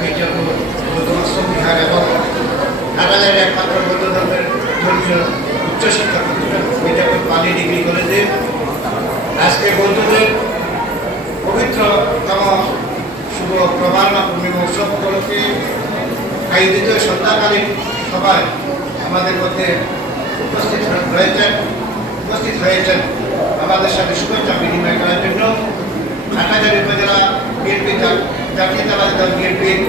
মির্জাপুর বৌদ্ধ বিহার এবং একমাত্র বৌদ্ধ ধর্মের ধর্মীয় উচ্চশিক্ষা প্রতিষ্ঠান মির্জাপুর পালি ডিগ্রি কলেজে আজকে বৌদ্ধদের পবিত্রতম শুভ প্রবারণা পূর্ণিমা উৎসব উপলক্ষে আয়োজিত সন্ধ্যাকালীন সভায় আমাদের মধ্যে উপস্থিত রয়েছেন উপস্থিত হয়েছেন আমাদের সাথে শুভেচ্ছা বিনিময় করার জন্য হাটাজারি উপজেলা বিএনপি জাতীয়তাবাদী দল বিএনপির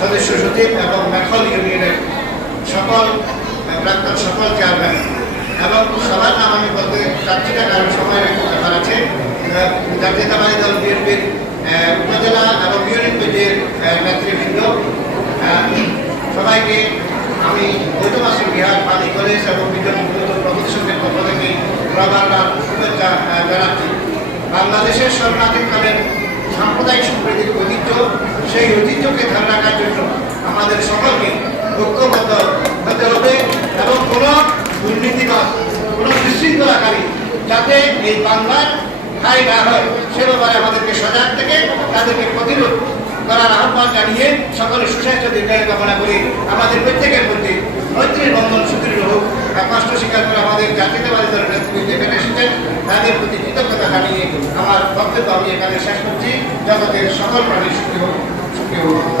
সদস্য সচিব এবং মেখল ইউনিয়নের সকল প্রাক্তন সকল চেয়ারম্যান এবং সবার নাম আমি বলতে চাচ্ছি না, কারণ সময়ের ব্যাপার আছে। জাতীয়তাবাদী দল বিএনপির উপজেলা এবং ইউনিট পেজের নেতৃবৃন্দ। সবাইকে আমি গৌতম আসর বিহার পানি কলেজ এবং বিদ্যুৎ প্রতিষ্ঠানের পক্ষ থেকে প্রবারবার শুভেচ্ছা জানাচ্ছি। বাংলাদেশের শরণার্থীকালের সাম্প্রদায়িক সম্প্রীতির ঐতিহ্য, সেই ঐতিহ্যকে ধরে রাখার জন্য আমাদের সকলকে ঐক্যবদ্ধ হতে হবে এবং কোনো দুর্নীতিবাদ কোনো বিশৃঙ্খলাকারী যাতে এই বাংলার ঠাই না হয়, সে ব্যাপারে আমাদেরকে সজাগ থেকে তাদেরকে প্রতিরোধ করার আহ্বান জানিয়ে সকলে সুস্বাস্থ্য দীর্ঘায়ু কামনা করি। আমাদের প্রত্যেকের মধ্যে মৈত্রীর বন্ধন সুদৃঢ় হোক। আর কষ্ট স্বীকার করে আমাদের জাতীয়তাবাদী দলের নেতৃত্বে যেখানে এসেছেন, তাদের প্রতি কৃতজ্ঞতা জানিয়ে আমার বক্তব্য আমি এখানে শেষ করছি। জগতের সকল প্রাণী সুখী হোক।